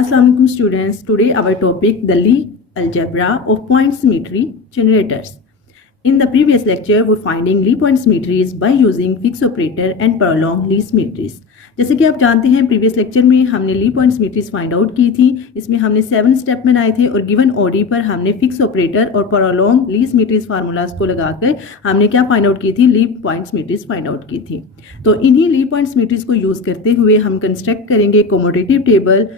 Assalamualaikum students. Today our topic the Lie algebra of point symmetry generators. In the previous lecture we finding Lie point symmetries by using fixed operator and prolonged Lie symmetries. जैसे कि आप जानते हैं previous lecture में हमने ली point symmetries find out की थी। इसमें हमने 7 स्टेप बनाए थे और गिवन ओडी पर हमने फिक्स ऑपरेटर और प्रोलॉन्ग ली सिमेट्रीज फार्मूलाज को लगाकर हमने क्या फाइंड आउट की थी, Lie point symmetries find out की थी। तो इन्हीं ली पॉइंट सिमेट्रीज को यूज करते हुए हम कंस्ट्रक्ट करेंगे commutative table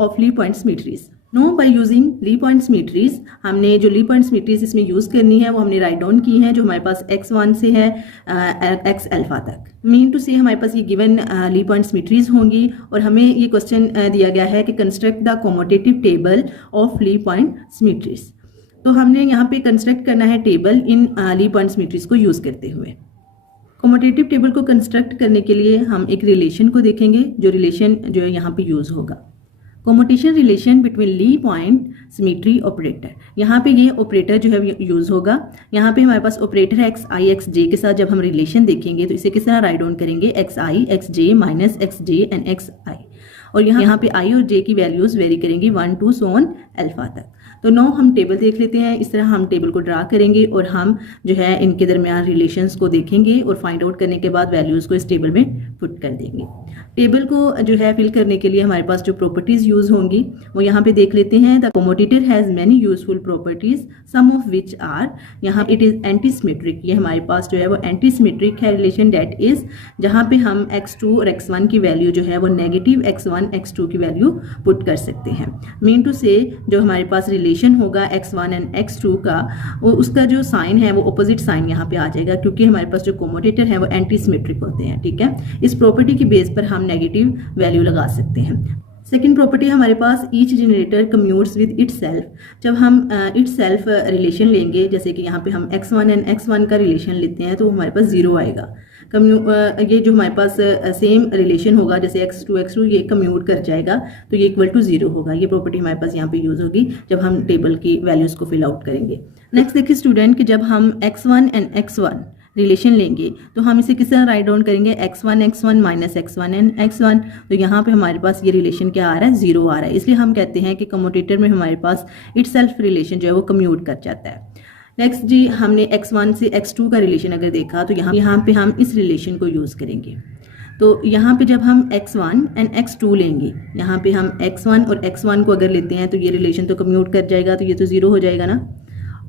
of Lie point symmetries. No by using Lie point symmetries हमने जो ली पॉइंट सिमेट्रीज इसमें यूज करनी है वो हमने राइट डाउन की है, जो हमारे पास x1 से है x अल्फा तक। मीन टू से हमारे पास ये गिवन ली पॉइंट सिमेट्रीज होंगी और हमें ये क्वेश्चन दिया गया है कि construct the commutative table of Lie point symmetries. तो हमने यहाँ पे कंस्ट्रक्ट करना है टेबल इन ली पॉइंट सिमेट्रीज को यूज करते हुए। कॉमोटेटिव टेबल को कंस्ट्रक्ट करने के लिए हम एक रिलेशन को देखेंगे, जो रिलेशन जो है यहाँ पे यूज होगा, कॉम्यूटेशन रिलेशन बिटवीन ली पॉइंट सिमेट्री ऑपरेटर। यहाँ पे ये ऑपरेटर जो है यूज होगा। यहाँ पे हमारे पास ऑपरेटर है एक्स आई एक्स जे के साथ। जब हम रिलेशन देखेंगे तो इसे किस तरह राइट डाउन करेंगे, x i x j minus x j and x i, और यहाँ पे आई और जे की वैल्यूज वेरी करेंगी 1 2 सो ऑन अल्फा तक। तो नो हम टेबल देख लेते हैं। इस तरह हम टेबल को ड्रा करेंगे और हम जो है इनके दरमियान रिलेशंस को देखेंगे और फाइंड आउट करने के बाद वैल्यूज़ को इस टेबल में पुट कर देंगे। टेबल को जो है फिल करने के लिए हमारे पास जो प्रॉपर्टीज़ यूज होंगी वो यहाँ पे देख लेते हैं। The commutator has many useful properties, some of which are, यहाँ इट इज़ एंटी सिमेट्रिक। ये हमारे पास जो है वो एंटी सिमेट्रिक है रिलेशन, डेट इज़ जहाँ पे हम x2 और x1 की वैल्यू जो है वो नेगेटिव x1 x2 की वैल्यू पुट कर सकते हैं। मीन टू से जो हमारे पास रिलेशन होगा x1 एंड x2 का, वो उसका जो साइन है वो ऑपोजिट साइन यहाँ पे आ जाएगा, क्योंकि हमारे पास जो कॉमोटेटर है वो एंटी सिमेट्रिक होते हैं। ठीक है, इस प्रॉपर्टी की बेस पर हम नेगेटिव वैल्यू लगा सकते हैं। सेकेंड प्रॉपर्टी हमारे पास each generator commutes with itself. जब हम इट सेल्फ रिलेशन लेंगे, जैसे कि यहाँ पे हम x1 एंड x1 का रिलेशन लेते हैं तो हमारे पास 0 आएगा। ये जो हमारे पास सेम रिलेशन होगा, जैसे x2 ये कम्यूट कर जाएगा तो ये इक्वल टू 0 होगा। ये प्रॉपर्टी हमारे पास यहाँ पे यूज होगी जब हम टेबल की वैल्यूज़ को फिल आउट करेंगे। नेक्स्ट देखिए स्टूडेंट कि जब हम x1 एंड x1 रिलेशन लेंगे तो हम इसे किस तरह राइट डाउन करेंगे, x1 minus x1 and x1। तो यहाँ पे हमारे पास ये रिलेशन क्या आ रहा है, 0 आ रहा है। इसलिए हम कहते हैं कि कम्यूटेटर में हमारे पास इट सेल्फ रिलेशन जो है वो कम्यूट कर जाता है। नेक्स्ट जी, हमने x1 से x2 का रिलेशन अगर देखा तो यहाँ पे हम इस रिलेशन को यूज़ करेंगे। तो यहाँ पे जब हम x1 एंड x2 लेंगे, यहाँ पे हम x1 और x1 को अगर लेते हैं तो ये रिलेशन तो कम्यूट कर जाएगा, तो ये तो 0 हो जाएगा ना।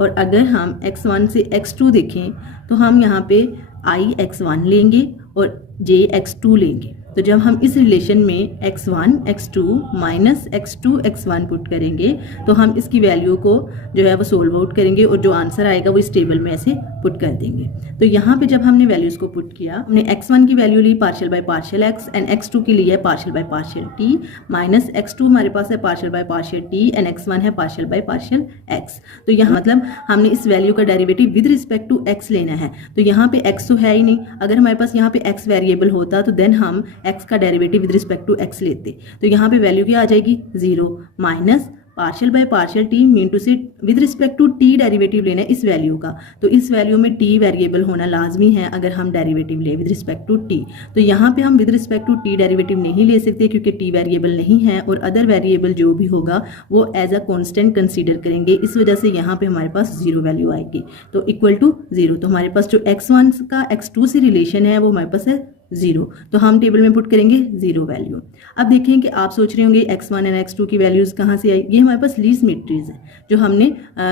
और अगर हम x1 से x2 देखें तो हम यहाँ पे i x1 लेंगे और j x2 लेंगे। तो जब हम इस रिलेशन में x1 x2 minus x2 x1 put करेंगे तो हम इसकी वैल्यू को जो है वो सोल्व आउट करेंगे और जो आंसर आएगा वो इस टेबल में ऐसे पुट कर देंगे। तो यहाँ पे जब हमने वैल्यूज़ को पुट किया, हमने x1 की वैल्यू ली partial by partial x and x2 की ली है partial by partial t, minus x2 हमारे पास है partial by partial t and x1 है पार्शियल बाय पार्शियल x। तो यहाँ मतलब हमने इस वैल्यू का derivative with respect to x लेना है। तो यहाँ पे x तो है ही नहीं, अगर हमारे पास यहाँ पे x वेरिएबल होता तो देन हम x का derivative with respect to x लेते। तो यहाँ पे वैल्यू क्या आ जाएगी, 0 minus partial by partial t, mean to say with respect to t derivative लेना है इस वैल्यू का। तो इस वैल्यू में t वेरिएबल होना लाजमी है अगर हम डेरिवेटिव ले विद रिस्पेक्ट टू t। तो यहाँ पे हम with respect to t derivative नहीं ले सकते क्योंकि t वेरिएबल नहीं है, और अदर वेरिएबल जो भी होगा वो एज अ कॉन्स्टेंट कंसीडर करेंगे। इस वजह से यहाँ पे हमारे पास 0 वैल्यू आएगी, तो इक्वल टू 0। तो हमारे पास जो x1 का x2 से रिलेशन है वो हमारे पास है 0, तो हम टेबल में पुट करेंगे 0 वैल्यू। अब देखें कि आप सोच रहे होंगे x1 एंड x2 की वैल्यूज़ कहाँ से आई। ये हमारे पास ली सिमेट्रीज है जो हमने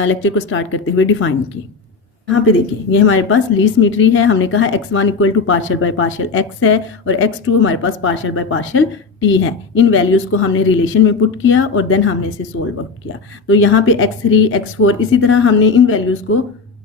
लेक्चर को स्टार्ट करते हुए डिफाइन की। यहाँ पे देखिए ये हमारे पास ली सिमेट्री है। हमने कहा x1 equal to partial by partial x है और x2 हमारे पास पार्शियल बाय पार्शियल t है। इन वैल्यूज़ को हमने रिलेशन में पुट किया और देन हमने इसे सोल्व आउट किया। तो यहाँ पे x3 x4 इसी तरह हमने इन वैल्यूज़ को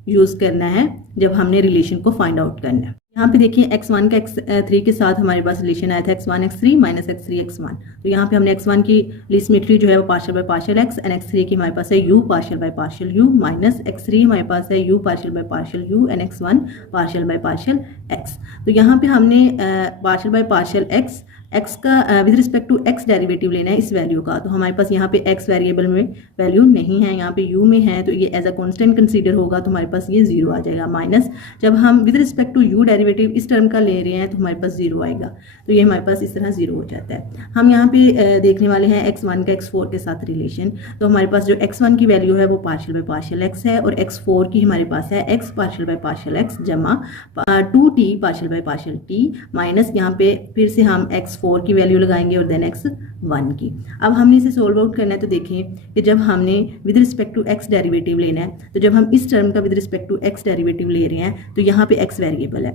यूज़ करना है जब हमने रिलेशन को फाइंड आउट करना है। यहाँ पे देखिए x1 का x3 के साथ हमारे पास रिलेशन आया था x1 x3 minus x3 x1। तो यहाँ पे हमने x1 की ली सिमेट्री जो है वो partial by partial x and x3 की हमारे पास है u partial by partial u, minus x3 हमारे पास है u partial by partial u and x1 partial by partial x। तो यहाँ पे हमने partial by partial x x का with respect to x derivative लेना है इस वैल्यू का, तो हमारे पास यहाँ पे एक्स वेरिएबल में वैल्यू नहीं है, यहाँ पे यू में है, तो ये एज अ कांस्टेंट कंसीडर होगा, तो हमारे पास ये 0 आ जाएगा। माइनस जब हम with respect to u derivative इस टर्म का ले रहे हैं तो हमारे पास 0 आएगा, तो ये हमारे पास इस तरह 0 हो जाता है। हम यहाँ पे देखने वाले हैं x1 का x4 के साथ रिलेशन। तो हमारे पास जो x1 की वैल्यू है वो पार्शियल बाय पार्शियल x है, और x4 की हमारे पास है x partial by partial x जमा 2t partial by partial t, minus यहाँ पे फिर से हम x4 की वैल्यू लगाएंगे और देन x1 की। अब हमने इसे सोल्व आउट करना है, तो देखें कि जब हमने with respect to x derivative लेना है, तो जब हम इस टर्म का with respect to x derivative ले रहे हैं तो यहाँ पे x वेरिएबल है,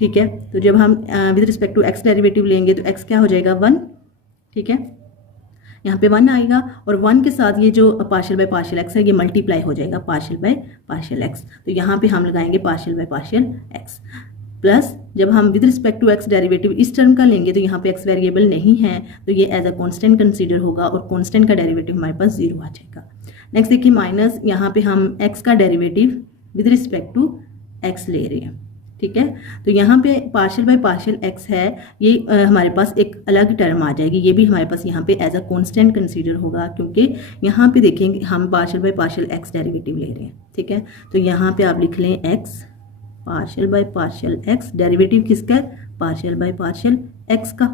ठीक है। तो जब हम with respect to x derivative लेंगे तो x क्या हो जाएगा 1, ठीक है, यहाँ पे 1 आएगा, और 1 के साथ ये जो पार्शियल बाय पार्शियल x है ये मल्टीप्लाई हो जाएगा पार्शियल बाय पार्शियल x, तो यहाँ पे हम लगाएंगे partial by partial x, plus जब हम with respect to x derivative इस टर्म का लेंगे तो यहाँ पे x वेरिएबल नहीं है, तो ये एज अ कांस्टेंट कंसीडर होगा, और कांस्टेंट का डेरिवेटिव हमारे पास 0 आ जाएगा। नेक्स्ट देखिए, माइनस यहाँ पे हम x का derivative with respect to x ले रहे हैं, ठीक है। तो यहाँ पे पार्शियल बाय पार्शियल x है, ये हमारे पास एक अलग टर्म आ जाएगी, ये भी हमारे पास यहाँ पे एज अ कांस्टेंट कंसीडर होगा, क्योंकि यहाँ पे देखेंगे हम partial by partial x derivative ले रहे हैं, ठीक है। तो यहाँ पे आप लिख लें x partial by partial x, derivative किसका है, पार्शियल बाय पार्शियल x का,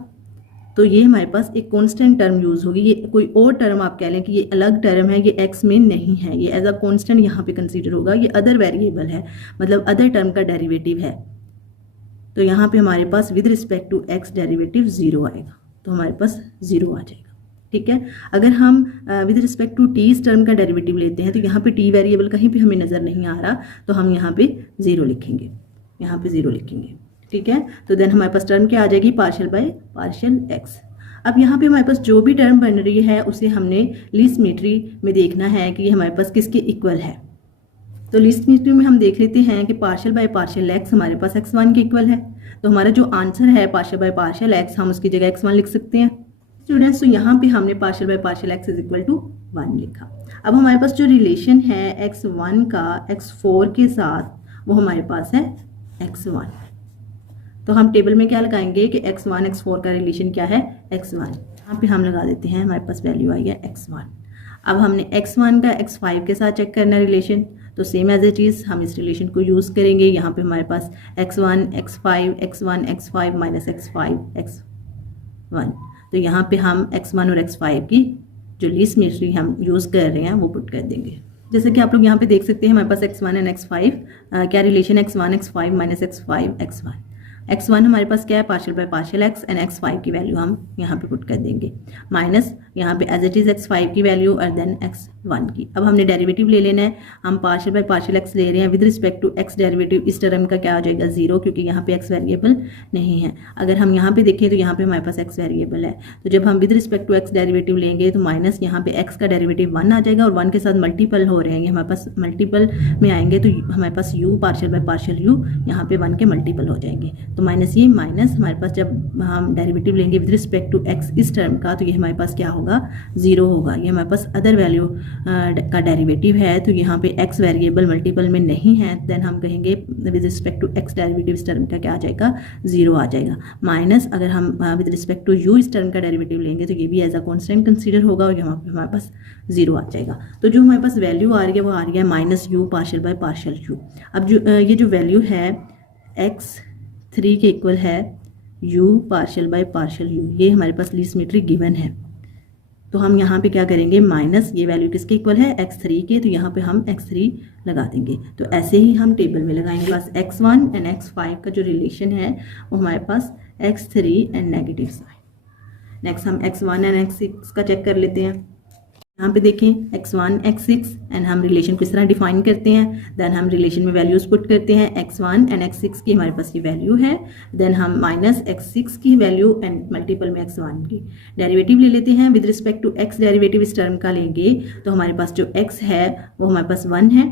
तो ये हमारे पास एक कांस्टेंट टर्म यूज होगी। ये कोई और टर्म आप कह लें कि ये अलग टर्म है, ये x में नहीं है, ये एज अ कांस्टेंट यहाँ पे कंसीडर होगा, ये अदर वेरिएबल है, मतलब अदर टर्म का डेरिवेटिव है, तो यहाँ पे हमारे पास with respect to x derivative 0 आएगा, तो हमारे पास 0 आ जाएगा, ठीक है। अगर हम विद रिस्पेक्ट टू t इस टर्म का डेरिवेटिव लेते हैं तो यहाँ पे t वेरिएबल कहीं पे हमें नज़र नहीं आ रहा, तो हम यहाँ पे 0 लिखेंगे, यहाँ पे 0 लिखेंगे, ठीक है। तो देन हमारे पास टर्म क्या आ जाएगी, पार्शियल बाय पार्शियल x। अब यहाँ पे हमारे पास जो भी टर्म बन रही है उसे हमने लीस्ट सिमेट्री में देखना है कि ये हमारे पास किसके इक्वल है। तो लीस्ट सिमेट्री में हम देख लेते हैं कि पार्शियल बाय पार्शियल x हमारे पास x1 के इक्वल है, तो हमारा जो आंसर है पार्शियल बाय पार्शियल x, हम उसकी जगह x1 लिख सकते हैं स्टूडेंट्स। तो यहाँ पे हमने partial by partial x is equal to 1 लिखा। अब हमारे पास जो रिलेशन है x1 का x4 के साथ वो हमारे पास है x1, तो हम टेबल में क्या लगाएंगे कि x1 x4 का रिलेशन क्या है, x1, यहाँ पे हम लगा देते हैं, हमारे पास वैल्यू आई है x1। अब हमने x1 का x5 के साथ चेक करना रिलेशन, तो सेम एज इट इज़ हम इस रिलेशन को यूज़ करेंगे। यहाँ पे हमारे पास x1 x5 x1 x5 minus x5 x1, तो यहाँ पे हम x1 और x5 की जो लीस्ट सिमेट्री हम यूज़ कर रहे हैं वो पुट कर देंगे। जैसे कि आप लोग यहाँ पे देख सकते हैं हमारे पास x1 एंड x5 क्या relation, x1 x5 minus x5 x1। x1 हमारे पास क्या है, partial by partial x, and x5 की वैल्यू हम यहाँ पे पुट कर देंगे, माइनस यहाँ पे एज इट इज़ x5 की वैल्यू और देन x1 की। अब हमने डेरिवेटिव ले लेना है, हम पार्शियल बाय पार्शियल x ले रहे हैं, with respect to x derivative इस टर्म का क्या हो जाएगा 0, क्योंकि यहाँ पे x वेरिएबल नहीं है। अगर हम यहाँ पे देखें तो यहाँ पे हमारे पास x वेरिएबल है, तो जब हम with respect to x derivative लेंगे तो माइनस यहाँ पे x का डेरिवेटिव 1 आ जाएगा, और 1 के साथ मल्टीपल हो रहे हैं, हमारे पास मल्टीपल में आएंगे तो हमारे पास u partial by partial u यहाँ पे 1 के मल्टीपल हो जाएंगे, तो माइनस ये माइनस हमारे पास जब हम डेरिवेटिव लेंगे विद रिस्पेक्ट टू x इस टर्म का, तो ये हमारे पास क्या होगा 0 होगा, ये हमारे पास अदर वैल्यू का डेरिवेटिव है, तो यहाँ पे x वेरिएबल मल्टीपल में नहीं है, देन हम कहेंगे with respect to x derivative इस टर्म का क्या आ जाएगा 0 आ जाएगा, माइनस अगर हम विद रिस्पेक्ट टू u इस टर्म का डेरिवेटिव लेंगे तो ये भी एज अ कांस्टेंट कंसीडर होगा, और यहाँ पे हमारे पास 0 आ जाएगा। तो जो हमारे पास वैल्यू आ रही है वो आ रही है minus u partial by partial u। अब जो ये जो वैल्यू है x3 के इक्वल है u partial by partial u, ये हमारे पास लीस्ट सिमेट्री गिवन है, तो हम यहाँ पे क्या करेंगे, माइनस ये वैल्यू किसके इक्वल है x3 के, तो यहाँ पे हम x3 लगा देंगे। तो ऐसे ही हम टेबल में लगाएंगे, पास x1 एंड x5 का जो रिलेशन है वो हमारे पास x3 and negative sign. Next हम x1 एंड x6 का चेक कर लेते हैं। यहाँ पे देखें x1 x6 एंड हम रिलेशन किस तरह डिफाइन करते हैं, देन हम रिलेशन में वैल्यूज पुट करते हैं, x1 एंड x6 की हमारे पास ये वैल्यू है, देन हम माइनस x6 की वैल्यू एंड मल्टीपल में x1 की डेरिवेटिव ले लेते हैं। With respect to x derivative इस टर्म का लेंगे तो हमारे पास जो x है वो हमारे पास 1 है,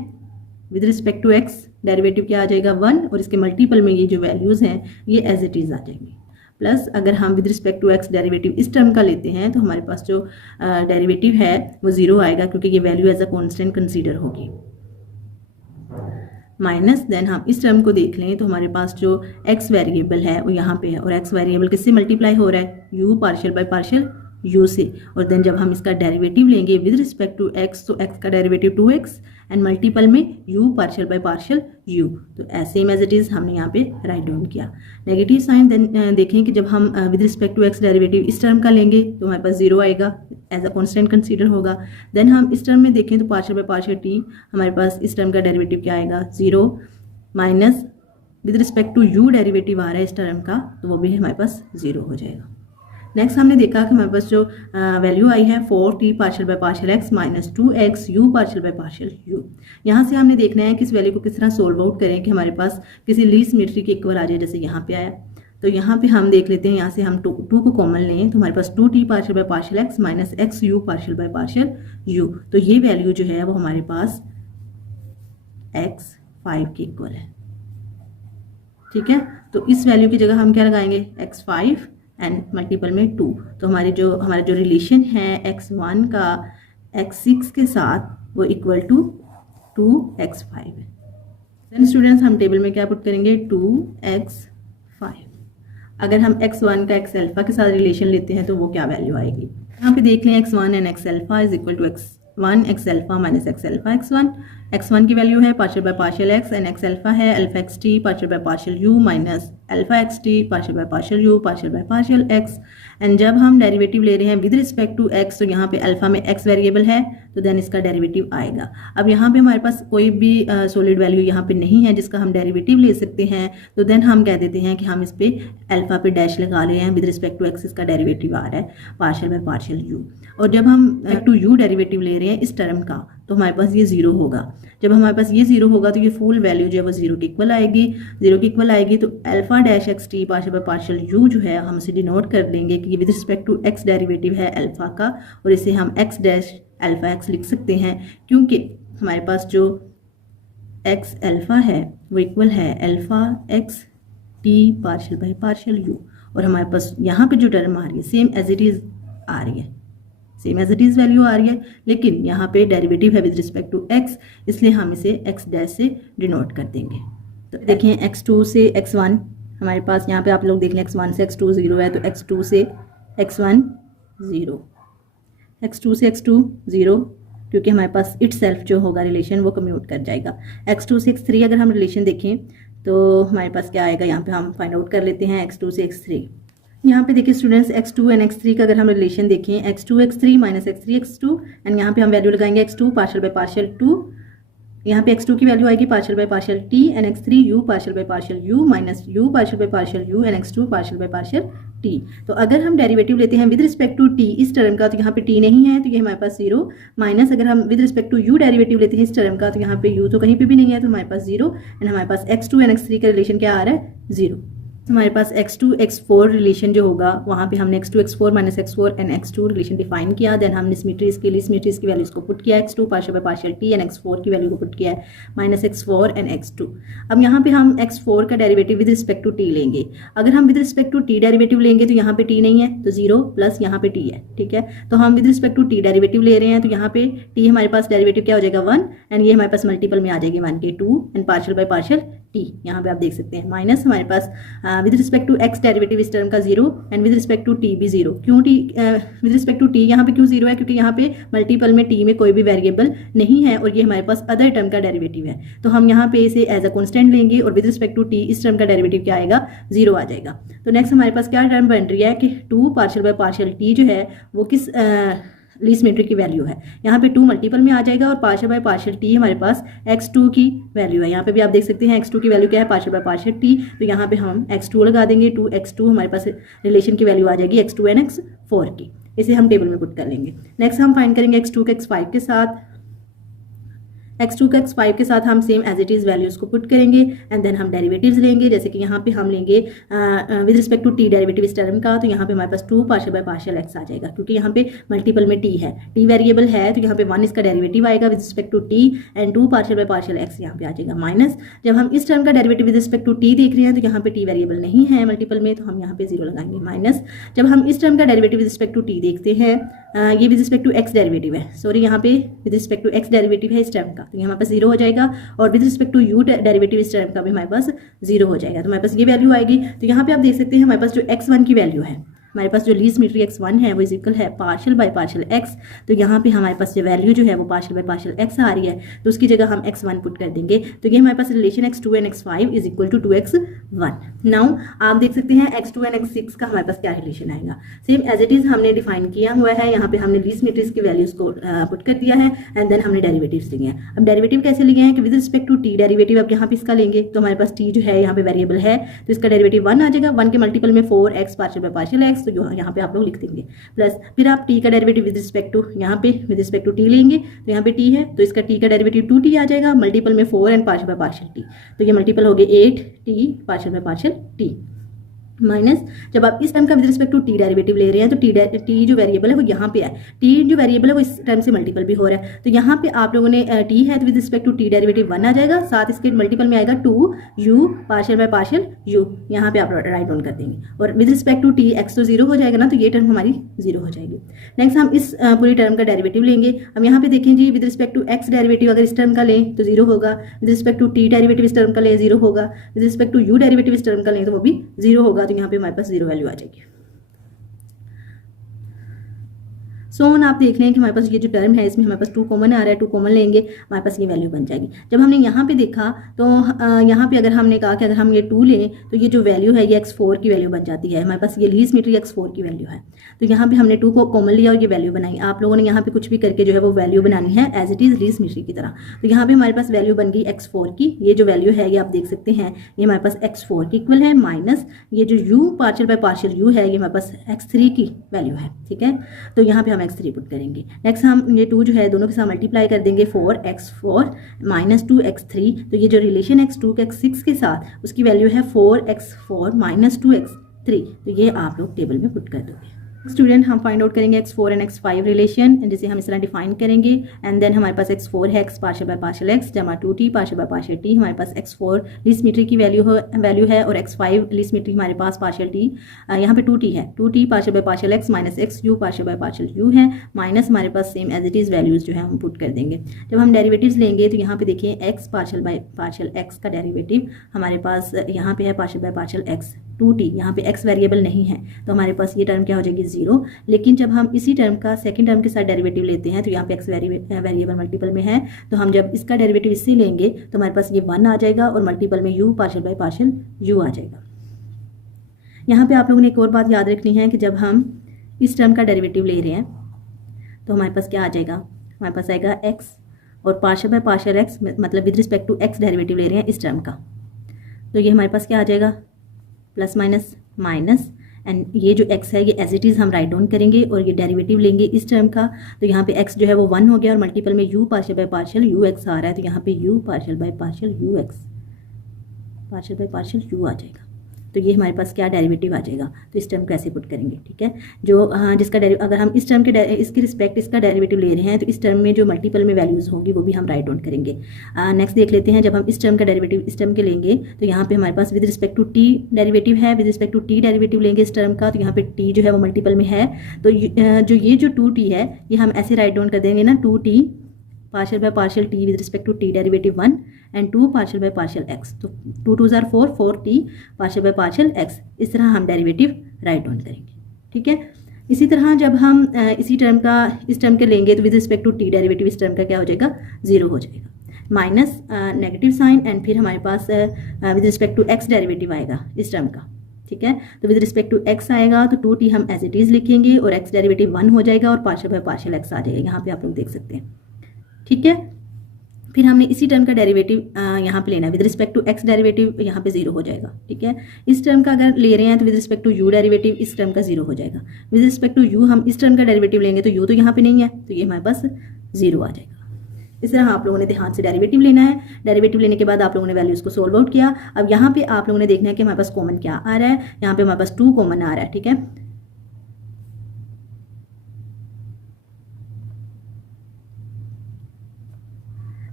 with respect to x derivative क्या आ जाएगा 1, और इसके मल्टीपल में ये जो वैल्यूज़ हैं ये एज इट इज़ आ जाएंगी। प्लस अगर हम with respect to x derivative इस टर्म का लेते हैं तो हमारे पास जो डेरिवेटिव है वो 0 आएगा, क्योंकि ये value as a constant consider होगी। माइनस देन हम इस टर्म को देख लें तो हमारे पास जो x वेरिएबल है वो यहाँ पे है और x वेरिएबल किससे मल्टीप्लाई हो रहा है, u partial by partial u से। और देन जब हम इसका डेरिवेटिव लेंगे विद रिस्पेक्ट टू x तो x का डेरिवेटिव 2x एंड मल्टीपल में u partial by partial u। तो ऐसे ही एज इट इज हमने यहाँ पे राइट डाउन किया। नेगेटिव साइन देन देखें कि जब हम with respect to x derivative इस टर्म का लेंगे तो हमारे पास 0 आएगा, एज अ कॉन्स्टेंट कंसीडर होगा। देन हम इस टर्म में देखें तो पार्शियल बाय पार्शियल t, हमारे पास इस टर्म का डेरिवेटिव क्या आएगा 0 minus with respect to u derivative आ रहा है इस टर्म का तो वो भी हमारे पास 0 हो जाएगा। नेक्स्ट हमने देखा कि हमारे पास जो वैल्यू आई है 4t partial by partial x minus 2x u partial by partial u। यहाँ से हमने देखना है कि इस वैल्यू को किस तरह सोल्व आउट करें कि हमारे पास किसी लीस्ट सिमेट्री के इक्वल आ जाए, जैसे यहाँ पे आया। तो यहाँ पे हम देख लेते हैं, यहाँ से हम 2 को कॉमन लें तो हमारे पास 2t partial by partial x minus x u partial by partial u। तो ये वैल्यू जो है वो हमारे पास x 5 के इक्वल है। ठीक है, तो इस वैल्यू की जगह हम क्या लगाएंगे x5 एंड मल्टीपल में 2। तो हमारा जो रिलेशन है x1 का x6 के साथ वो इक्वल टू 2x5 है। देन स्टूडेंट्स हम टेबल में क्या पुट करेंगे 2x5। अगर हम x1 का x अल्फा के साथ रिलेशन लेते हैं तो वो क्या वैल्यू आएगी, यहाँ पे देख लें x1 and x alpha is equal to x1 x alpha minus x alpha x1 की वैल्यू है partial by partial x and x alpha है alpha x t partial by partial u minus alpha x t partial by partial u partial by partial x। And जब हम derivative ले रहे हैं with respect to x तो यहाँ पे alpha में x वेरिएबल है तो देन इसका डेरिवेटिव आएगा। अब यहाँ पे हमारे पास कोई भी सॉलिड वैल्यू यहाँ पे नहीं है जिसका हम डेरिवेटिव ले सकते हैं, तो देन हम कह देते हैं कि हम इस पे अल्फा पे डैश लगा रहे हैं विद रिस्पेक्ट टू x इसका डेरिवेटिव आ रहा है पार्शियल बाय पार्शियल u। और जब हम टू u डेरिवेटिव ले रहे हैं इस टर्म का तो हमारे पास ये 0 होगा। जब हमारे पास ये 0 होगा तो ये फुल वैल्यू जो है वो 0 के इक्वल आएगी, 0 के इक्वल आएगी। तो alpha dash x t partial by partial u जो है हम इसे डिनोट कर देंगे कि ये with respect to x derivative है अल्फा का और इसे हम x डैश अल्फा x लिख सकते हैं क्योंकि हमारे पास जो x अल्फा है वो इक्वल है alpha x t partial by partial u। और हमारे पास यहाँ पे जो टर्म आ रही है सेम एज इट इज आ रही है, same as it is value आ रही है, लेकिन यहाँ पे डेरिवेटिव है विद रिस्पेक्ट टू x इसलिए हम इसे x डैश से डिनोट कर देंगे। तो देखें x2 से x1 हमारे पास यहाँ पे आप लोग देख लें x1 से x2 0 है तो x2 से x1 0, x2 से x2 0 क्योंकि हमारे पास इट सेल्फ जो होगा रिलेशन वो कम्यूट कर जाएगा। x2 से x3 अगर हम रिलेशन देखें तो हमारे पास क्या आएगा, यहाँ पे हम फाइंड आउट कर लेते हैं x2 से x3। यहाँ पे देखिए स्टूडेंट्स x2 एंड x3 का अगर हम रिलेशन देखें x2 x3 minus x3 x2 and यहाँ पे हम वैल्यू लगाएंगे x2 पार्शियल बाय पार्शियल 2, यहाँ पे x2 की वैल्यू आएगी partial by partial t and x3 u partial by partial u minus u partial by partial u and x2 partial by partial t। तो अगर हम डेरिवेटिव लेते हैं विद रिस्पेक्ट टू t इस टर्म का तो यहाँ पे t नहीं है तो ये हमारे पास 0 माइनस अगर हम with respect to u derivative लेते हैं इस टर्म का तो यहाँ पे u तो कहीं पे भी नहीं है तो हमारे पास 0 एंड हमारे पास x2 एंड x3 का रिलेशन क्या आ रहा है 0। हमारे पास x2 x4 रिलेशन जो होगा वहाँ पे हमने x2 x4 minus x4 and x2 relation define किया। देन हमने सिमेट्रीज के लिए सिमेट्रीज की वैल्यूज को पुट किया, x2 partial by partial t and x4 की वैल्यू को पुट किया है माइनस x4 एंड x2। अब यहाँ पे हम x4 का derivative with respect to t लेंगे। अगर हम with respect to t derivative लेंगे तो यहाँ पे t नहीं है तो 0 प्लस यहाँ पे t है। ठीक है, तो हम with respect to t derivative ले रहे हैं तो यहाँ पे t हमारे पास डेरिवेटिव क्या हो जाएगा 1 एंड ये हमारे पास मल्टीपल में आ जाएगी 1 के 2 and partial by partial t। यहाँ पे आप देख सकते हैं माइनस हमारे पास with respect to x derivative इस टर्म का 0 and with respect to t भी 0। क्यों t with respect to t यहाँ पे क्यों 0 है, क्योंकि यहाँ पे मल्टीपल में t में कोई भी वेरिएबल नहीं है और ये हमारे पास अदर टर्म का डेरिवेटिव है तो हम यहाँ पे इसे एज अ कांस्टेंट लेंगे और विद रिस्पेक्ट टू t इस टर्म का डेरिवेटिव क्या आएगा 0 आ जाएगा। तो नेक्स्ट हमारे पास क्या टर्म बन रही है कि 2 पार्शियल बाय पार्शियल t जो है वो किस लीस्ट सिमेट्री की वैल्यू है, यहाँ पे 2 मल्टीपल में आ जाएगा और पार्शियल बाय पार्शियल t हमारे पास x2 की वैल्यू है। यहाँ पे भी आप देख सकते हैं x2 की वैल्यू क्या है पार्शियल बाय पार्शियल t, तो यहाँ पे हम x2 लगा देंगे 2x2 हमारे पास रिलेशन की वैल्यू आ जाएगी x2 एंड x4 की। इसे हम टेबल में पुट कर लेंगे। नेक्स्ट हम फाइंड करेंगे x2 के x5 के साथ, x2 का x5 के साथ हम same as it is values को पुट करेंगे एंड देन हम डेरिवेटिव्स लेंगे। जैसे कि यहाँ पे हम लेंगे with respect to t derivative इस टर्म का तो यहाँ पे हमारे पास 2 पार्शियल बाय पार्शियल x आ जाएगा क्योंकि यहाँ पे मल्टीपल में t है, t वेरिएबल है तो यहाँ पे 1 इसका डेरिवेटिव आएगा with respect to t and 2 partial by partial x यहाँ पे आ जाएगा माइनस जब हम इस टर्म का derivative with respect to t देख रहे हैं तो यहाँ पे t वेरिएबल नहीं है मल्टीपल में तो हम यहाँ पे 0 लगाएंगे माइनस जब हम इस टर्म का derivative with respect to t देखते हैं ये with respect to x derivative है, सॉरी यहाँ पे with respect to x derivative है इस टर्म का, तो हमारे पास 0 हो जाएगा। और with respect to u derivative इस टर्म का भी हमारे पास 0 हो जाएगा, तो हमारे पास ये वैल्यू आएगी। तो यहाँ पे आप देख सकते हैं हमारे पास जो x1 की वैल्यू है, हमारे पास जो लीस्ट सिमेट्री x1 है वो इज इक्वल है पार्शियल बाय पार्शियल x। तो यहाँ पे हमारे पास जो वैल्यू जो है वो पार्शियल बाय पार्शियल x आ रही है, तो उसकी जगह हम x1 पुट कर देंगे। तो ये हमारे पास relation x2 and x5 is equal to 2x1। Now आप देख सकते हैं x2 एंड x6 का हमारे पास क्या रिलेशन आएगा, सेम एज इट इज हमने डिफाइन किया हुआ है। यहाँ पे हमने लीस्ट सिमेट्रीज की वैल्यूज को पुट कर दिया है एंड देन हमने डेरिवेटिव्स लिए हैं। अब डेरिवेटिव कैसे लिए हैं कि with respect to t derivative अब यहाँ पे इसका लेंगे, तो हमारे पास t जो है यहाँ पे वेरिएबल है, तो इसका डेरिवेटिव 1 आ जाएगा। 1 के मल्टीपल में 4x partial by partial x, तो यहाँ पे आप लोग लिख देंगे प्लस फिर आप t का डेरिवेटिव विद रिस्पेक्ट टू यहाँ पे विद रिस्पेक्ट टू t लेंगे, तो यहाँ पे t है तो इसका t का डेरिवेटिव 2t आ जाएगा, मल्टीपल में 4 and partial by partial t, तो ये मल्टीपल हो गए 8t partial by partial t minus जब आप इस टर्म का with respect to t derivative ले रहे हैं तो टी जो वेरिएबल है वो यहाँ पे है, टी जो वेरिएबल है वो इस टर्म से मल्टीपल भी हो रहा है, तो यहाँ पे आप लोगों ने टी है तो with respect to t derivative 1 आ जाएगा, साथ इसके मल्टीपल में आएगा 2u partial by partial u, यहाँ पे आप राइट डाउन कर देंगे। और with respect to t x तो 0 हो जाएगा ना, तो ये टर्म हमारी 0 हो जाएगी। नेक्स्ट हम इस पूरी टर्म का डेरिवेटिव लेंगे। अब यहाँ पे देखें जी with respect to x derivative अगर इस टर्म का लें तो 0 होगा, with respect to t derivative इस टर्म का लें 0 होगा, with respect to u derivative इस टर्म का लें तो वो भी 0 होगा, तो यहाँ पे हमारे पास 0 वैल्यू आ जाएगी। सोन आप देख लें कि हमारे पास ये जो टर्म है इसमें हमारे पास 2 कॉमन आ रहा है, 2 कॉमन लेंगे हमारे पास ये वैल्यू बन जाएगी। जब हमने यहाँ पे देखा तो यहाँ पे अगर हमने कहा कि अगर हम ये 2 लें तो ये जो वैल्यू है ये x4 की वैल्यू बन जाती है, हमारे पास ये लीस्ट सिमेट्री x4 की वैल्यू है, तो यहाँ पे हमने 2 को कॉमन लिया और ये वैल्यू बनाई। आप लोगों ने यहाँ पे कुछ भी करके जो है वो वैल्यू बनानी है as it is least symmetry की तरह। तो यहाँ पे हमारे पास वैल्यू बन गई x4 की, ये जो वैल्यू है ये आप देख सकते हैं ये हमारे पास x4 की इक्वल है, माइनस ये जो u partial by partial u है ये हमारे पास x3 की वैल्यू है, ठीक है। तो यहाँ पे हम x3 पुट करेंगे। नेक्स्ट हम ये 2 जो है दोनों के साथ मल्टीप्लाई कर देंगे, 4x4 माइनस 2x3, तो ये जो रिलेशन x2 के x6 के साथ उसकी वैल्यू है 4x4 माइनस 2x3, तो ये आप लोग टेबल में पुट कर दोगे। स्टूडेंट हम फाइंड आउट करेंगे x4 एंड x5 रिलेशन, जिसे हम इस तरह डिफाइन करेंगे एंड देन हमारे पास x4 है x partial by partial x जमा 2t partial by partial t, हमारे पास x4 लीस्ट सिमेट्री की वैल्यू है और x5 लीस्ट सिमेट्री हमारे पास पार्शियल t, यहाँ पे 2t है, 2t partial by partial x minus xu partial by partial u है, माइनस हमारे पास same as it is values जो है हम पुट कर देंगे। जब हम डेरिवेटिव्स लेंगे तो यहाँ पे देखिए x partial by partial x का डेरिवेटिव हमारे पास यहाँ पे है partial by partial x 2t, यहाँ पे x वेरिएबल नहीं है तो हमारे पास ये टर्म क्या हो जाएगी 0। लेकिन जब हम इसी टर्म का सेकंड टर्म के साथ डेरिवेटिव लेते हैं तो यहाँ पे x वेरिएबल मल्टीपल में है, तो हम जब इसका डेरिवेटिव इससे लेंगे तो हमारे पास ये 1 आ जाएगा और मल्टीपल में u partial by partial u आ जाएगा। यहाँ पे आप लोगों ने एक और बात याद रखनी है कि जब हम इस टर्म का डेरिवेटिव ले रहे हैं तो हमारे पास क्या आ जाएगा, हमारे पास आएगा x और पार्शियल बाय पार्शियल x मतलब with respect to x derivative ले रहे हैं इस टर्म का, तो ये हमारे पास क्या आ जाएगा प्लस माइनस माइनस एंड ये जो x है ये एज इट इज़ हम राइट डाउन करेंगे और ये डेरिवेटिव लेंगे इस टर्म का, तो यहाँ पे x जो है वो 1 हो गया और मल्टीपल में u partial by partial ux आ रहा है, तो यहाँ पे u partial by partial ux partial by partial u आ जाएगा। तो ये हमारे पास क्या डेरिवेटिव आ जाएगा, तो इस टर्म को ऐसे पुट करेंगे, ठीक है। जो जिसका अगर हम इस टर्म के इसकी रिस्पेक्ट इसका डेरिवेटिव ले रहे हैं तो इस टर्म में जो मल्टीपल में वैल्यूज़ होंगी वो भी हम राइट डाउन करेंगे। नेक्स्ट देख लेते हैं, जब हम इस टर्म का डेरिवेटिव इस टर्म के लेंगे तो यहाँ पे हमारे पास with respect to t derivative है, with respect to t derivative लेंगे इस टर्म का, तो यहाँ पे टी जो है वो मल्टीपल में है, तो जो ये जो 2t है ये हम ऐसे राइट डाउन कर देंगे ना, 2t partial by partial t with respect to t derivative 1 and 2 partial by partial x, तो 2 2 जार 4 4t partial by partial x, इस तरह हम डेरिवेटिव राइट डाउन करेंगे, ठीक है। इसी तरह जब हम इसी टर्म का इस टर्म के लेंगे तो with respect to t derivative इस टर्म का क्या हो जाएगा 0 हो जाएगा, माइनस नेगेटिव साइन एंड फिर हमारे पास with respect to x derivative आएगा इस टर्म का, ठीक है। तो विद रिस्पेक्ट टू x आएगा तो 2t हम एज इट इज़ लिखेंगे और x डेरिवेटिव 1 हो जाएगा और पार्शियल बाय पार्शियल x आ जाएगा, यहाँ पे आप लोग देख सकते हैं, ठीक है। फिर हमने इसी टर्म का डेरिवेटिव यहाँ पे लेना है, with respect to x derivative यहाँ पे 0 हो जाएगा, ठीक है। इस टर्म का अगर ले रहे हैं तो with respect to u derivative इस टर्म का 0 हो जाएगा, विद रिस्पेक्ट टू u हम इस टर्म का डेरिवेटिव लेंगे तो u तो यहाँ पे नहीं है तो ये हमारे पास 0 आ जाएगा। इस तरह आप लोगों ने ध्यान से डेरिवेटिव लेना है। डेरिवेटिव लेने के बाद आप लोगों ने वैल्यूज़ को सोल्व आउट किया। अब यहाँ पे आप लोगों ने देखना है कि हमारे पास कॉमन क्या आ रहा है, यहाँ पे हमारे पास 2 कॉमन आ रहा है, ठीक है।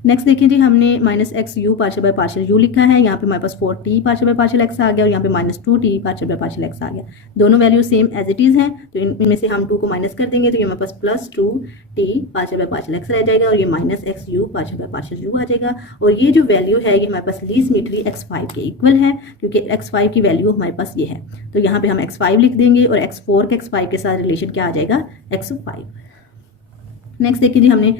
नेक्स्ट देखिए जी, हमने minus x u partial by partial u लिखा है, यहाँ पे हमारे पास 4t partial by partial x आ गया और यहाँ पे minus 2t partial by partial x आ गया। दोनों value same as it is हैं, तो इनमें से हम 2 को माइनस कर देंगे तो ये हमारे पास plus 2t partial by partial x रह जाएगा और ये minus x u partial by partial u आ जाएगा। और ये जो वैल्यू है ये हमारे पास लीस्ट सिमेट्री x5 के इक्वल है, क्योंकि x5 की वैल्यू हमारे पास ये है, तो यहाँ पे हम x5 लिख देंगे और x4 के x5 के साथ रिलेशन क्या आ जाएगा, x5। नेक्स्ट देखिए जी, हमने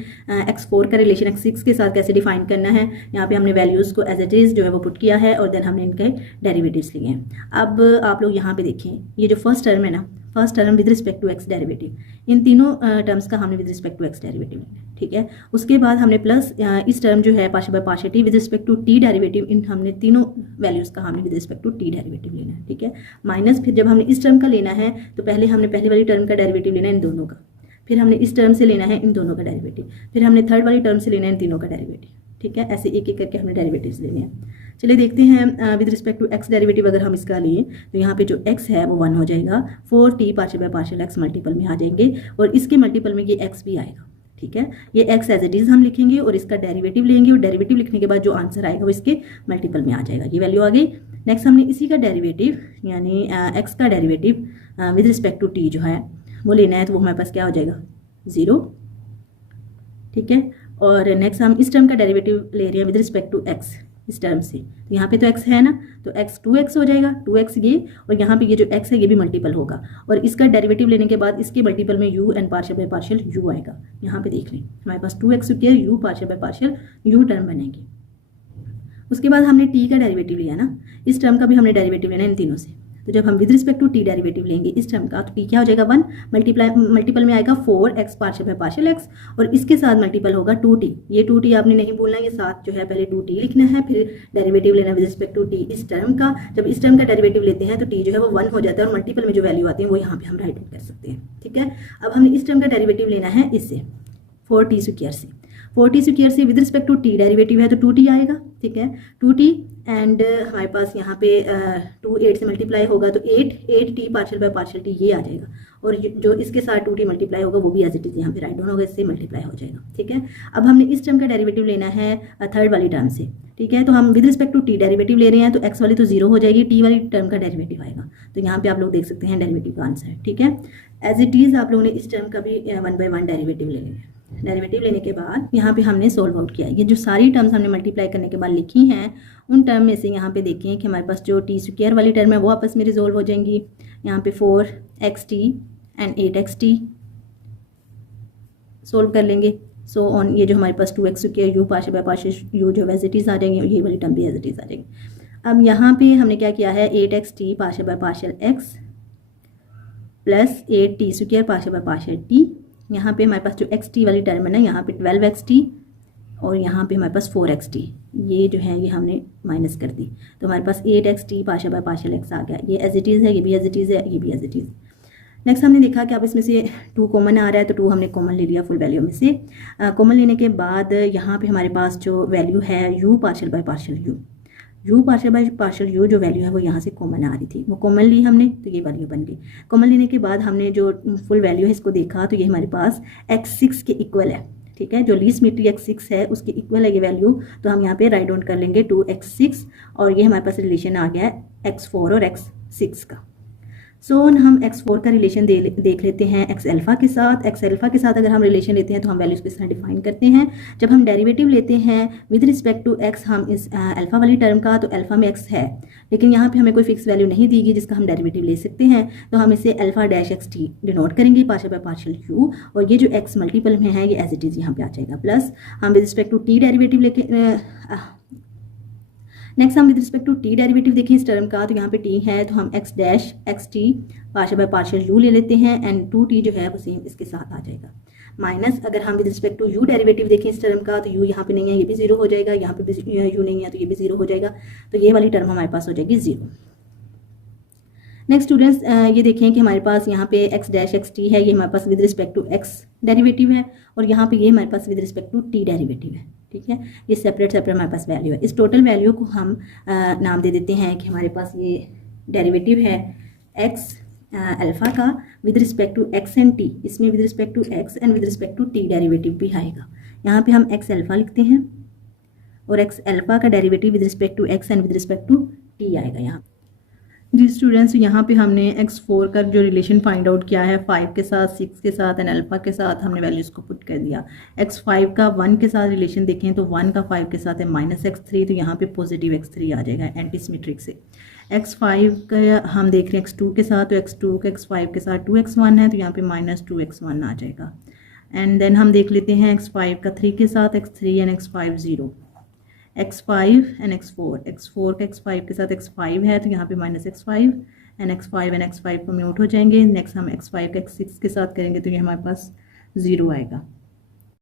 x4 का रिलेशन x6 के साथ कैसे डिफाइन करना है। यहाँ पे हमने वैल्यूज़ को एज इट इज़ जो है वो पुट किया है और देन हमने इनके डेरिवेटिव्स लिए हैं। अब आप लोग यहाँ पे देखें, ये जो फर्स्ट टर्म है ना, first term with respect to x derivative, इन तीनों टर्म्स का हमने with respect to x derivative लेना है, ठीक है। उसके बाद हमने प्लस इस टर्म जो है partial by partial t with respect to t derivative, इन हमने तीनों वैल्यूज़ का हमने with respect to t derivative लेना है, ठीक है। माइनस फिर जब हमने इस टर्म का लेना है तो पहले हमने पहली वाली टर्म का डेरिवेटिव लेना है इन दोनों का, फिर हमने इस टर्म से लेना है इन दोनों का डेरिवेटिव, फिर हमने थर्ड वाली टर्म से लेना है इन तीनों का डेरिवेटिव, ठीक है। ऐसे एक एक करके हमने डेरिवेटिव्स लेने हैं। चलिए देखते हैं with respect to x derivative अगर हम इसका लिए तो यहाँ पे जो x है वो 1 हो जाएगा, 4t partial by partial x multiple में आ जाएंगे और इसके मल्टीपल में ये x भी आएगा, ठीक है। ये x एज इट इज़ हम लिखेंगे और इसका डेरिवेटिव लेंगे और डेरिवेटिव लिखने के बाद जो आंसर आएगा वो इसके मल्टीपल में आ जाएगा, ये वैल्यू आ गई। नेक्स्ट हमने इसी का डेरिवेटिव यानी x का derivative with respect to t जो है वो लेना है, तो वो हमारे पास क्या हो जाएगा, 0, ठीक है। और नेक्स्ट हम इस टर्म का डेरिवेटिव ले रहे हैं विद रिस्पेक्ट टू x, इस टर्म से, तो यहाँ पे तो x है ना, तो x 2x हो जाएगा, 2x ये, और यहाँ पे ये जो x है ये भी मल्टीपल होगा और इसका डेरिवेटिव लेने के बाद इसके मल्टीपल में u and partial by partial u आएगा। यहाँ पे देख लें हमारे पास 2x square u partial by partial u term बनेगी। उसके बाद हमने t का डेरिवेटिव लिया ना, इस टर्म का भी हमने डेरिवेटिव लेना है इन तीनों से, तो जब हम with respect to t derivative लेंगे इस टर्म का तो t क्या हो जाएगा, 1 मल्टीपल में आएगा 4x partial by partial x और इसके साथ मल्टीपल होगा 2t, ये 2t आपने नहीं भूलना, ये साथ जो है पहले 2t लिखना है, फिर डेरिवेटिव लेना विद रिस्पेक्ट टू t इस टर्म का। जब इस टर्म का डेरिवेटिव लेते हैं तो t जो है वो 1 हो जाता है और मल्टीपल में जो वैल्यू आती है वो यहाँ पे हम राइट कर सकते हैं, ठीक है। अब हमने इस टर्म का डेरिवेटिव लेना है इससे 4t स्क्वायर से, 4t स्क्वायर से with respect to t derivative है तो 2t आएगा, ठीक है, 2t एंड हमारे पास यहाँ पे 2 8 से मल्टीप्लाई होगा तो 8t partial by partial t ये आ जाएगा और जो इसके साथ 2t मल्टीप्लाई होगा वो भी एज इट इज़ यहाँ पे राइट डाउन होगा, इससे मल्टीप्लाई हो जाएगा, ठीक है। अब हमने इस टर्म का डेरिवेटिव लेना है थर्ड वाली टर्म से, ठीक है, तो हम with respect to t derivative ले रहे हैं तो x वाली तो 0 हो जाएगी, t वाली टर्म का डेरिवेटिव आएगा, तो यहाँ पे आप लोग देख सकते हैं डेरिवेटिव का आंसर, ठीक है। एज इट इज़ आप लोगों ने इस टर्म का भी 1 बाय 1 डेरिवेटिव ले लेंगे। डेरिवेटिव लेने के बाद यहाँ पे हमने सोल्व आउट किया, ये जो सारी टर्म्स हमने मल्टीप्लाई करने के बाद लिखी हैं उन टर्म में से यहाँ पे देखें कि हमारे पास जो t स्क्वायर वाली टर्म है वो आपस में रिजोल्व हो जाएंगी। यहाँ पे 4xt एंड 8xt सोल्व कर लेंगे, सो ऑन ये जो हमारे पास 2x square u partial by partial u जो एज इट इज़ आ जाएंगे और ये वाली टर्म भी एज इट इज़ आ जाएंगी। अब यहाँ पे हमने क्या किया है, 8xt partial by partial x plus 8t square partial by partial t, यहाँ पे हमारे पास जो xt वाली टर्म है ना, यहाँ पे 12xt और यहाँ पे हमारे पास 4xt, ये जो है ये हमने माइनस कर दी, तो हमारे पास 8xt partial by partial x आ गया, ये एज इट इज़ है, ये भी एज इट इज़ है, ये भी एज इट इज़। नेक्स्ट हमने देखा कि अब इसमें से 2 कॉमन आ रहा है तो 2 हमने कॉमन ले लिया फुल वैल्यू में से। कॉमन लेने के बाद यहाँ पे हमारे पास जो वैल्यू है u partial by partial u partial by partial u जो वैल्यू है वो यहाँ से कॉमन आ रही थी, वो कॉमन ली हमने तो ये वैल्यू बन गई। कॉमन लेने के बाद हमने जो फुल वैल्यू है इसको देखा तो ये हमारे पास x6 के इक्वल है, ठीक है, जो लीस्ट सिमेट्री x6 है उसके इक्वल है ये वैल्यू, तो हम यहाँ पे राइट डाउन कर लेंगे 2x6 और ये हमारे पास रिलेशन आ गया है x4 और x6 का। सो हम x4 का रिलेशन देख लेते हैं x अल्फ़ा के साथ। x अल्फ़ा के साथ अगर हम रिलेशन लेते हैं तो हम वैल्यूज़ को इस तरह डिफाइन करते हैं, जब हम डेरिवेटिव लेते हैं विद रिस्पेक्ट टू x हम इस अल्फ़ा वाली टर्म का, तो अल्फ़ा में x है लेकिन यहाँ पे हमें कोई फिक्स वैल्यू नहीं दी गई जिसका हम डेरिवेटिव ले सकते हैं, तो हम इसे अल्फ़ा डैश xt डिनोट करेंगे पार्शियल बाय पार्शियल u और ये जो x मल्टीपल में है ये एज इट इज़ यहाँ पे आ जाएगा, प्लस हम with respect to t derivative लेके नेक्स्ट हम with respect to t derivative देखें इस टर्म का, तो यहाँ पे t है तो हम x dash xt partial by partial u ले लेते हैं एंड 2t जो है वो सेम इसके साथ आ जाएगा। माइनस अगर हम with respect to u derivative देखें इस टर्म का, तो u यहाँ पे नहीं है, ये भी 0 हो जाएगा, यहाँ पे भी u नहीं है तो ये भी 0 हो जाएगा, तो ये वाली टर्म हमारे पास हो जाएगी 0। नेक्स्ट स्टूडेंट्स ये देखें कि हमारे पास यहाँ पे x डैश xt है, ये हमारे पास with respect to x derivative है और यहाँ पे ये हमारे पास with respect to t derivative है, ठीक है, ये सेपरेट हमारे पास वैल्यू है। इस टोटल वैल्यू को हम नाम दे देते हैं कि हमारे पास ये डेरिवेटिव है x अल्फ़ा का with respect to x and t, इसमें with respect to x and with respect to t derivative भी आएगा। यहाँ पे हम x अल्फ़ा लिखते हैं और एक्स अल्फा का derivative with respect to x and with respect to t आएगा यहाँ। जी स्टूडेंट्स, यहाँ पे हमने x4 का जो रिलेशन फाइंड आउट किया है 5 के साथ, 6 के साथ एंड अल्फा के साथ हमने वैल्यूज़ को पुट कर दिया। x5 का 1 के साथ रिलेशन देखें तो 1 का 5 के साथ है -x3, तो यहाँ पे पॉजिटिव x3 आ जाएगा एंटी सिमेट्रिक से। x5 का हम देख रहे हैं x2 के साथ, तो x2 का x5 के साथ 2x1 है, तो यहाँ पे -2x1 आ जाएगा। एंड देन हम देख लेते हैं x5 का 3 के साथ, x3 and x5 0, x5 and x4 का x5 के साथ x5 है, तो यहाँ पे -x5 and x5 and x5 को म्यूट हो जाएंगे। नेक्स्ट हम x5 का x6 के साथ करेंगे तो ये हमारे पास 0 आएगा।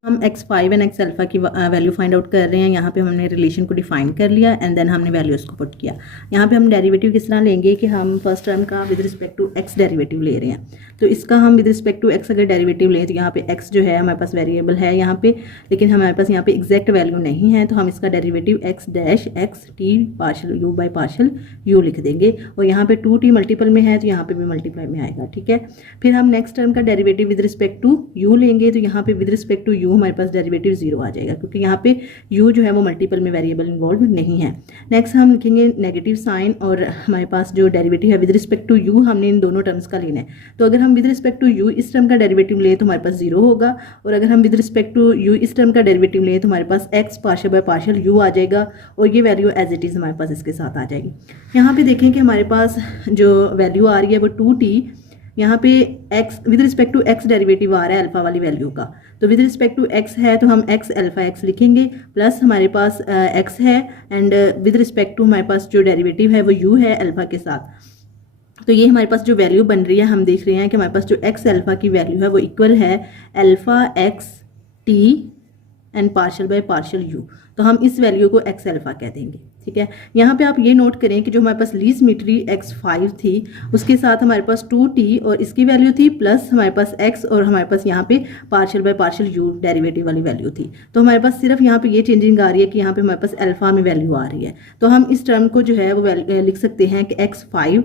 हम x5 एंड x अल्फा की वैल्यू फाइंड आउट कर रहे हैं। यहाँ पे हमने रिलेशन को डिफाइन कर लिया एंड देन हमने वैल्यूज़ को पुट किया। यहाँ पे हम डेरिवेटिव किस तरह लेंगे कि हम फर्स्ट टर्म का with respect to x derivative ले रहे हैं, तो इसका हम विद रिस्पेक्ट टू x अगर डेरिवेटिव लें तो यहाँ पे x जो है हमारे पास वेरिएबल है यहाँ पे, लेकिन हमारे पास यहाँ पे एग्जैक्ट वैल्यू नहीं है, तो हम इसका derivative x dash x t partial u by partial u लिख देंगे। और यहाँ पे 2t मल्टीपल में है तो यहाँ पे भी मल्टीप्लाई में आएगा, ठीक है। फिर हम नेक्स्ट टर्म का derivative with respect to u लेंगे, तो यहाँ पे विद रिस्पेक्ट टू u हमारे पास डेरिवेटिव 0 आ जाएगा, क्योंकि यहाँ पे u जो है वो मल्टीपल में वेरिएबल इन्वॉल्व नहीं है। नेक्स्ट हम लिखेंगे नेगेटिव साइन, और हमारे पास जो डेरिवेटिव है विद रिस्पेक्ट टू u हमने इन दोनों टर्म्स का लेना है। तो अगर हम विद रिस्पेक्ट टू u इस टर्म का डेरिवेटिव लें तो हमारे पास 0 होगा, और अगर हम विद रिस्पेक्ट टू u इस टर्म का डेरिवेटिव लें तो हमारे पास x partial by partial u आ जाएगा, और ये वैल्यू एज इट इज़ हमारे पास इसके साथ आ जाएगी। यहाँ पे देखें कि हमारे पास जो वैल्यू आ रही है वो 2t, यहाँ पे x with respect to x derivative आ रहा है अल्फा वाली वैल्यू का, तो विद रिस्पेक्ट टू x है तो हम x अल्फा x लिखेंगे, प्लस हमारे पास x है एंड विद रिस्पेक्ट टू हमारे पास जो डेरिवेटिव है वो u है अल्फा के साथ। तो ये हमारे पास जो वैल्यू बन रही है, हम देख रहे हैं कि हमारे पास जो x अल्फा की वैल्यू है वो इक्वल है alpha x t and partial by partial u, तो हम इस वैल्यू को x अल्फा कह देंगे, ठीक है। यहाँ पे आप ये नोट करें कि जो हमारे पास लीस्ट सिमेट्री x5 थी उसके साथ हमारे पास 2t और इसकी वैल्यू थी, प्लस हमारे पास x और हमारे पास यहाँ पे partial by partial u derivative वाली वैल्यू थी। तो हमारे पास सिर्फ यहाँ पे ये चेंजिंग आ रही है कि यहाँ पे हमारे पास अल्फा में वैल्यू आ रही है, तो हम इस टर्म को जो है वो लिख सकते हैं कि x5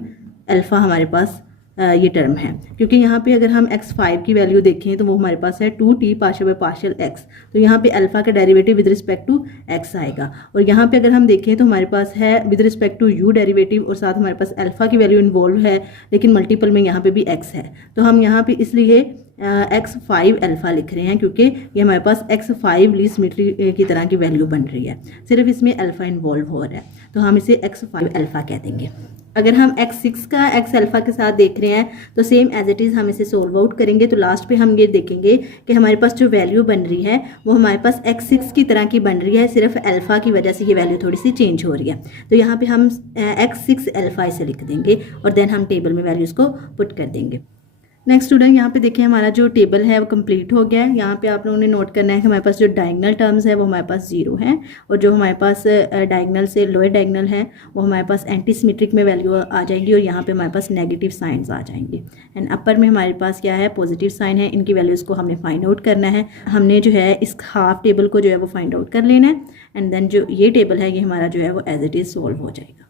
अल्फा हमारे पास ये टर्म है, क्योंकि यहाँ पे अगर हम x5 की वैल्यू देखें तो वो हमारे पास है 2t partial by partial x, तो यहाँ पे अल्फा का derivative with respect to x आएगा। और यहाँ पे अगर हम देखें तो हमारे पास है with respect to u derivative, और साथ हमारे पास अल्फा की वैल्यू इन्वॉल्व है, लेकिन मल्टीपल में यहाँ पे भी x है, तो हम यहाँ पे इसलिए x5 अल्फा लिख रहे हैं, क्योंकि ये हमारे पास x5 लीस्ट सिमेट्री की तरह की वैल्यू बन रही है, सिर्फ इसमें अल्फा इन्वॉल्व हो रहा है, तो हम इसे x5 अल्फा कह देंगे। अगर हम x6 का x अल्फा के साथ देख रहे हैं तो सेम एज इट इज़ हम इसे सोल्व आउट करेंगे, तो लास्ट पे हम ये देखेंगे कि हमारे पास जो वैल्यू बन रही है वो हमारे पास x6 की तरह की बन रही है, सिर्फ अल्फा की वजह से ये वैल्यू थोड़ी सी चेंज हो रही है। तो यहाँ पे हम x6 अल्फा इसे लिख देंगे और देन हम टेबल में वैल्यूज़ को पुट कर देंगे। नेक्स्ट स्टूडेंट, यहाँ पे देखिए हमारा जो टेबल है वो कंप्लीट हो गया है। यहाँ पे आप लोगों ने नोट करना है कि हमारे पास जो डायगनल टर्म्स है वो हमारे पास 0 हैं, और जो हमारे पास डायगनल से लोअर डायगनल है वो हमारे पास एंटी सिमेट्रिक में वैल्यू आ जाएगी, और यहाँ पे हमारे पास नेगेटिव साइंस आ जाएंगे। एंड अपर में हमारे पास क्या है, पॉजिटिव साइन है। इनकी वैल्यूज़ को हमने फाइंड आउट करना है। हमने जो है इस हाफ टेबल को जो है वो फाइंड आउट कर लेना है, एंड देन जो ये टेबल है ये हमारा जो है वो एज इट इज़ सॉल्व हो जाएगा।